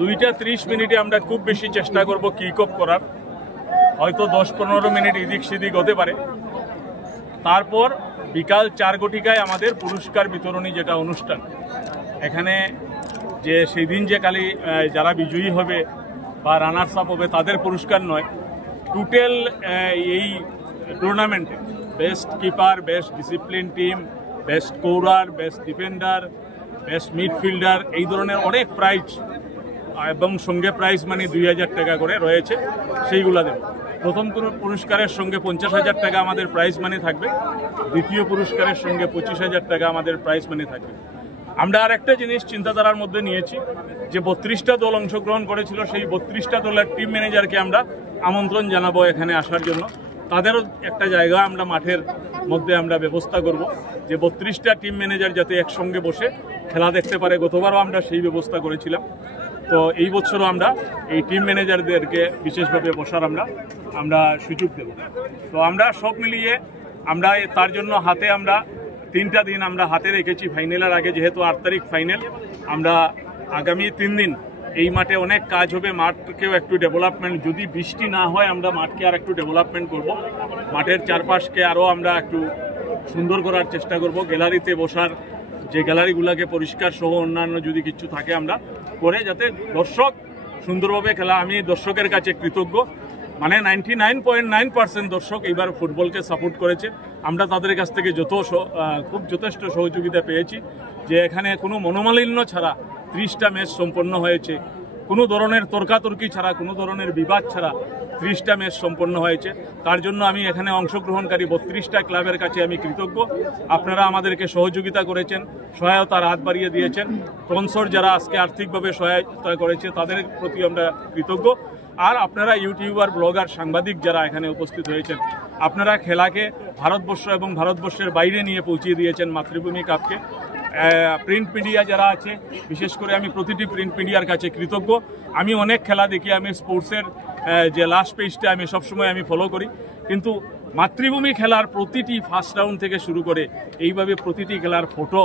2টা 30 মিনিটে আমরা খুব বেশি চেষ্টা করব কিক অফ করার, হয়তো 10-15 মিনিট এদিক সেদিক হতে পারে। তারপর বিকাল 4 ঘটিকায় আমাদের পুরস্কার বিতরণী যেটা অনুষ্ঠান, এখানে যে সেই দিন যে কালি যারা বিজয়ী হবে বা রানার্স আপ হবে তাদের পুরস্কার নয়, টোটাল এই টুর্নামেন্টে best keeper, best discipline team, best scorer, best defender, best midfielder, এই ধরনের অনেক প্রাইজ এবং সঙ্গে প্রাইজ মানে 2000 টাকা করে রয়েছে, সেইগুলা দেব। প্রথম পুরস্কারের সঙ্গে 50,000 টাকা আমাদের প্রাইজ মানি থাকবে, দ্বিতীয় পুরস্কারের সঙ্গে 25,000 টাকা আমাদের প্রাইজ মানি থাকবে। আমরা আর একটা জিনিস চিন্তাধারার মধ্যে নিয়েছি যে 32টা দল অংশগ্রহণ করেছিল, সেই 32টা দলের টিম ম্যানেজারকে আমরা আমন্ত্রণ জানাবো এখানে আসার জন্য। তাদেরও একটা জায়গা আমরা মাঠের মধ্যে আমরা ব্যবস্থা করব যে 32টা টিম ম্যানেজার যাতে একসঙ্গে বসে খেলা দেখতে পারে। গতবারও আমরা সেই ব্যবস্থা করেছিলাম, তো এই বছরও আমরা এই টিম ম্যানেজারদেরকে বিশেষভাবে বসার আমরা সুযোগ দেব। তো আমরা সব মিলিয়ে আমরা তার জন্য হাতে আমরা 3টা দিন আমরা হাতে রেখেছি ফাইনালের আগে, যেহেতু 8 তারিখ ফাইনাল। আমরা আগামী 3 দিন এই মাঠে অনেক কাজ হবে, মাঠকেও একটু ডেভেলপমেন্ট, যদি বৃষ্টি না হয় আমরা মাঠকে আর একটু ডেভেলপমেন্ট করব, মাঠের চারপাশকে আরও আমরা একটু সুন্দর করার চেষ্টা করব। গ্যালারিতে বসার যে গ্যালারিগুলোকে পরিষ্কার সহ অন্যান্য যদি কিছু থাকে আমরা করে, যাতে দর্শক সুন্দরভাবে খেলা। আমি দর্শকের কাছে কৃতজ্ঞ, মানে 99.9% দর্শক এইবার ফুটবলকে সাপোর্ট করেছে। আমরা তাদের কাছ থেকে খুব যথেষ্ট সহযোগিতা পেয়েছি, যে এখানে কোনো মনোমালিন্য ছাড়া 30টা ম্যাচ সম্পন্ন হয়েছে, কোনো ধরনের তর্কাতর্কি ছাড়া, কোনো ধরনের বিবাদ ছাড়া 30টা ম্যাচ সম্পন্ন হয়েছে। তার জন্য আমি এখানে অংশগ্রহণকারী 32টা ক্লাবের কাছে আমি কৃতজ্ঞ। আপনারা আমাদেরকে সহযোগিতা করেছেন, সহায়তার হাত বাড়িয়ে দিয়েছেন। স্পন্সর যারা আজকে আর্থিকভাবে সহায়তা করেছে তাদের প্রতি আমরা কৃতজ্ঞ। আর আপনারা ইউটিউবার, ব্লগার, সাংবাদিক যারা এখানে উপস্থিত হয়েছেন, আপনারা খেলাকে ভারতবর্ষ এবং ভারতবর্ষের বাইরে নিয়ে পৌঁছিয়ে দিয়েছেন মাতৃভূমি কাপকে। প্রিন্ট মিডিয়া যারা আছে, বিশেষ করে আমি প্রতিটি প্রিন্ট মিডিয়ার কাছে কৃতজ্ঞ। আমি অনেক খেলা দেখি, আমি স্পোর্টসের যে লাস্ট পেজটা আমি সবসময় ফলো করি, কিন্তু মাতৃভূমি খেলার প্রতিটি ফার্স্ট রাউন্ড থেকে শুরু করে এইভাবে প্রতিটি খেলার ফটো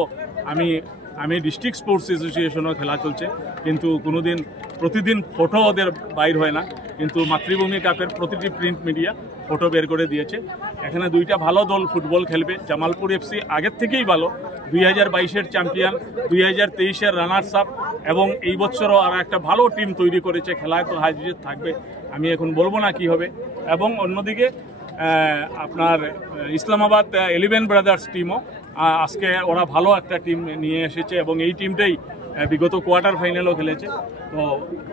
আমি ডিস্ট্রিক্ট স্পোর্টস অ্যাসোসিয়েশনও খেলা চলছে, কিন্তু কোনোদিন প্রতিদিন ফটো ওদের বাইর হয় না, কিন্তু মাতৃভূমি কাপের প্রতিটি প্রিন্ট মিডিয়া ফটো বের করে দিয়েছে। এখানে 2টা ভালো দল ফুটবল খেলবে। জামালপুর এফসি আগের থেকেই ভালো, 2022-এর চ্যাম্পিয়ন, 2023-এর রানার্স আপ, এবং এই বছরও আর একটা ভালো টিম তৈরি করেছে। খেলায় তো হাজির থাকবে, আমি এখন বলবো না কি হবে। এবং অন্যদিকে আপনার ইসলামাবাদ 11 ব্রাদার্স টিমও আজকে ওরা ভালো একটা টিম নিয়ে এসেছে, এবং এই টিমটাই বিগত কোয়ার্টার ফাইনালও খেলেছে। তো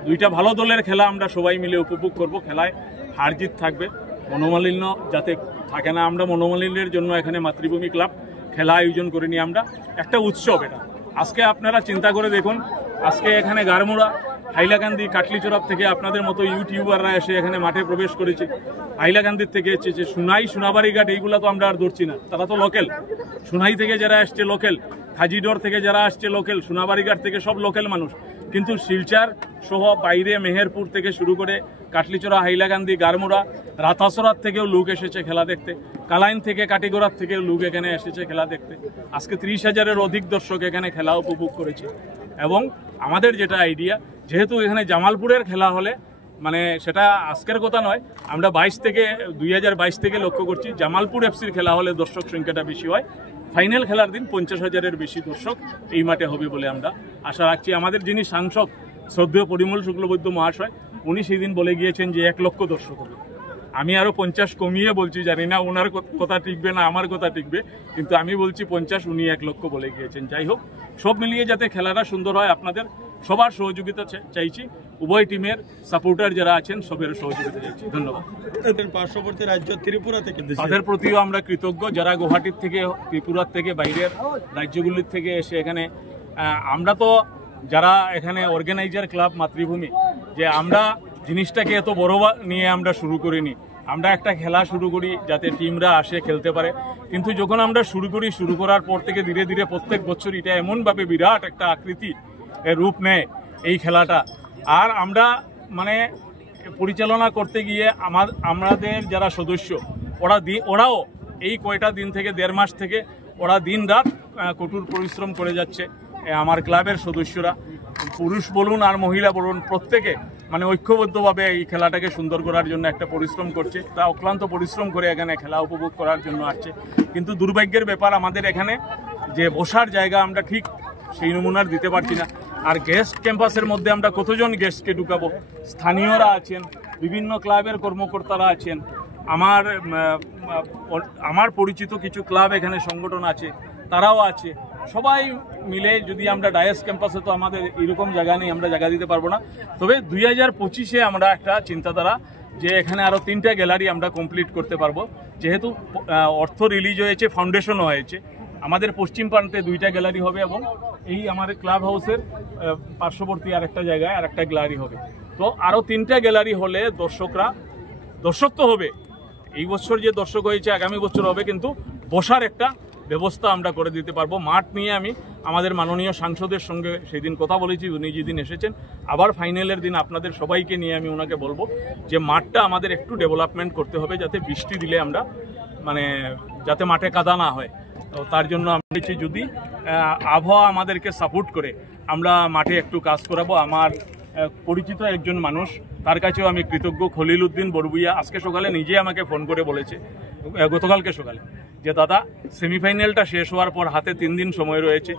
2টা ভালো দলের খেলা আমরা সবাই মিলে উপভোগ করব। খেলায় হার জিত থাকবে, মনোমালিন্য যাতে থাকে না। আমরা মনোমালিন্যের জন্য এখানে মাতৃভূমি ক্লাব খেলা আয়োজন করিনি, আমরা একটা উৎসব এটা। আজকে আপনারা চিন্তা করে দেখুন, আজকে এখানে গারমুড়া, হাইলাকান্দি, কাটলিচড়াপ থেকে আপনাদের মতো ইউটিউবাররা এসে এখানে মাঠে প্রবেশ করেছে। হাইলাকান্দির থেকে এসেছে, সুনাই, সোনাবাড়িঘাট, এইগুলো তো আমরা আর ধরছি না, তারা তো লোকেল। সুনাই থেকে যারা আসছে লোকেল, খাজিডোর থেকে যারা আসছে লোকেল, সোনাবাড়িঘাট থেকে সব লোকেল মানুষ। কিন্তু শিলচর সহ বাইরে মেহেরপুর থেকে শুরু করে কাটলিচড়া, হাইলাকান্দি, গারমুড়া, রাতাসরাত থেকেও লোক এসেছে খেলা দেখতে, কালাইন থেকে, কাটিগড়ার থেকেও লোক এখানে এসেছে খেলা দেখতে। আজকে 30,000-এর অধিক দর্শক এখানে খেলা উপভোগ করেছে। এবং আমাদের যেটা আইডিয়া, যেহেতু এখানে জামালপুরের খেলা হলে, মানে সেটা আজকের কথা নয়, আমরা 2022 থেকে লক্ষ্য করছি জামালপুর এফসির খেলা হলে দর্শক সংখ্যাটা বেশি হয়। ফাইনাল খেলার দিন 50,000-এর বেশি দর্শক এই মাঠে হবে বলে আমরা আশা রাখছি। আমাদের যিনি সাংসদ শ্রদ্ধেয় পরিমল শুক্লবৈদ্য মহাশয়, উনি সেই দিন বলে গিয়েছেন যে 1 লক্ষ দর্শক হবে। আমি আরও 50 কমিয়ে বলছি, জানি না ওনার কথা টিকবে না আমার কথা টিকবে, কিন্তু আমি বলছি 50, উনি 1 লক্ষ বলে গিয়েছেন। যাই হোক, সব মিলিয়ে যাতে খেলাটা সুন্দর হয়, আপনাদের সবার সহযোগিতা চাইছি। উভয় টিমের সাপোর্টার যারা আছেন সবের সহযোগিতা চাইছি। ধন্যবাদ। পার্শ্ববর্তী রাজ্য ত্রিপুরা থেকে তাদের প্রতিও আমরা কৃতজ্ঞ, যারা গুয়াহাটির থেকে, ত্রিপুরার থেকে, বাইরের রাজ্যগুলির থেকে এসে এখানে। আমরা তো যারা এখানে অর্গানাইজার ক্লাব মাতৃভূমি, যে আমরা জিনিসটাকে এত বড় নিয়ে আমরা শুরু করিনি। আমরা একটা খেলা শুরু করি যাতে টিমরা আসে খেলতে পারে, কিন্তু যখন আমরা শুরু করার পর থেকে ধীরে ধীরে প্রত্যেক বছর এটা এমনভাবে বিরাট একটা আকৃতি রূপ নেয় এই খেলাটা। আর আমরা মানে পরিচালনা করতে গিয়ে আমাদের যারা সদস্য, ওরাও এই কয়টা দিন থেকে, 1.5 মাস থেকে ওরা দিন রাত কঠোর পরিশ্রম করে যাচ্ছে। আমার ক্লাবের সদস্যরা পুরুষ বলুন আর মহিলা বলুন প্রত্যেকে মানে ঐক্যবদ্ধভাবে এই খেলাটাকে সুন্দর করার জন্য একটা পরিশ্রম করছে। তা অক্লান্ত পরিশ্রম করে এখানে খেলা উপভোগ করার জন্য আসছে। কিন্তু দুর্ভাগ্যের ব্যাপার আমাদের এখানে যে বসার জায়গা আমরা ঠিক সেই নমুনার দিতে পারছি না। আর গেস্ট ক্যাম্পাসের মধ্যে আমরা কতজন গেস্টকে ঢুকাবো? স্থানীয়রা আছেন, বিভিন্ন ক্লাবের কর্মকর্তারা আছেন, আমার পরিচিত কিছু ক্লাব এখানে সংগঠন আছে, তারাও আছে। সবাই মিলে যদি আমরা ডায়াস ক্যাম্পাসে, তো আমাদের এরকম জায়গা নেই, আমরা জায়গা দিতে পারবো না। তবে 2025-এ আমরা একটা চিন্তাধারা যে এখানে আরও 3টা গ্যালারি আমরা কমপ্লিট করতে পারবো। যেহেতু অর্থ রিলিজ হয়েছে, ফাউন্ডেশনও হয়েছে, আমাদের পশ্চিম প্রান্তে 2টা গ্যালারি হবে এবং এই আমাদের ক্লাব হাউসের পার্শ্ববর্তী আরেকটা জায়গায় আরেকটা গ্যালারি হবে। তো আরও 3টা গ্যালারি হলে দর্শক তো হবে, এই বছর যে দর্শক হয়েছে আগামী বছর হবে, কিন্তু বসার একটা ব্যবস্থা আমরা করে দিতে পারবো। মাঠ নিয়ে আমি আমাদের মাননীয় সাংসদের সঙ্গে সেই দিন কথা বলেছি, উনি যেদিন এসেছেন, আবার ফাইনালের দিন আপনাদের সবাইকে নিয়ে আমি ওনাকে বলবো যে মাঠটা আমাদের একটু ডেভেলপমেন্ট করতে হবে, যাতে বৃষ্টি দিলে আমরা যাতে মাঠে কাদা না হয়। তো তার জন্য আমরা বলছি যদি আবহাওয়া আমাদেরকে সাপোর্ট করে আমরা মাঠে একটু কাজ করাবো। আমার পরিচিত একজন মানুষ, তার কাছেও আমি কৃতজ্ঞ, খলিল উদ্দিন বড়বুইয়া, আজকে সকালে নিজে আমাকে ফোন করে বলেছে, গতকালকে সকালে, যে দাদা সেমিফাইনালটা শেষ হওয়ার পর হাতে 3 দিন সময় রয়েছে।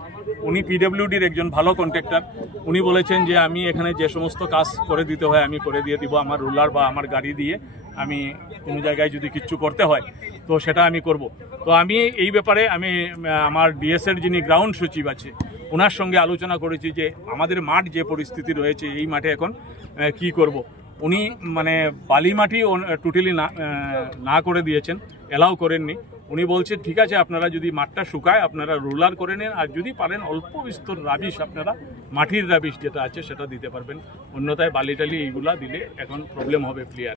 উনি পিডব্লিউডির একজন ভালো কন্ট্রাক্টর, উনি বলেছেন যে আমি এখানে যে সমস্ত কাজ করে দিতে হয় আমি করে দিয়ে দিব, আমার রুলার বা আমার গাড়ি দিয়ে আমি কোনো জায়গায় যদি কিচ্ছু করতে হয় তো সেটা আমি করব। তো আমি এই ব্যাপারে আমি আমার ডিএসের যিনি গ্রাউন্ড সচিব আছে ওনার সঙ্গে আলোচনা করেছি যে আমাদের মাঠ যে পরিস্থিতি রয়েছে এই মাঠে এখন কি করব। উনি বালি মাটি টোটালি না করে দিয়েছেন, এলাও করেননি। উনি বলছেন ঠিক আছে, আপনারা যদি মাঠটা শুকায় আপনারা রোলার করে নেন, আর যদি পারেন অল্প বিস্তর রাবিশ আপনারা মাটির রাবিশ যেটা আছে সেটা দিতে পারবেন, অন্যথায় বালি টালি এইগুলা দিলে এখন প্রবলেম হবে প্লেয়ার।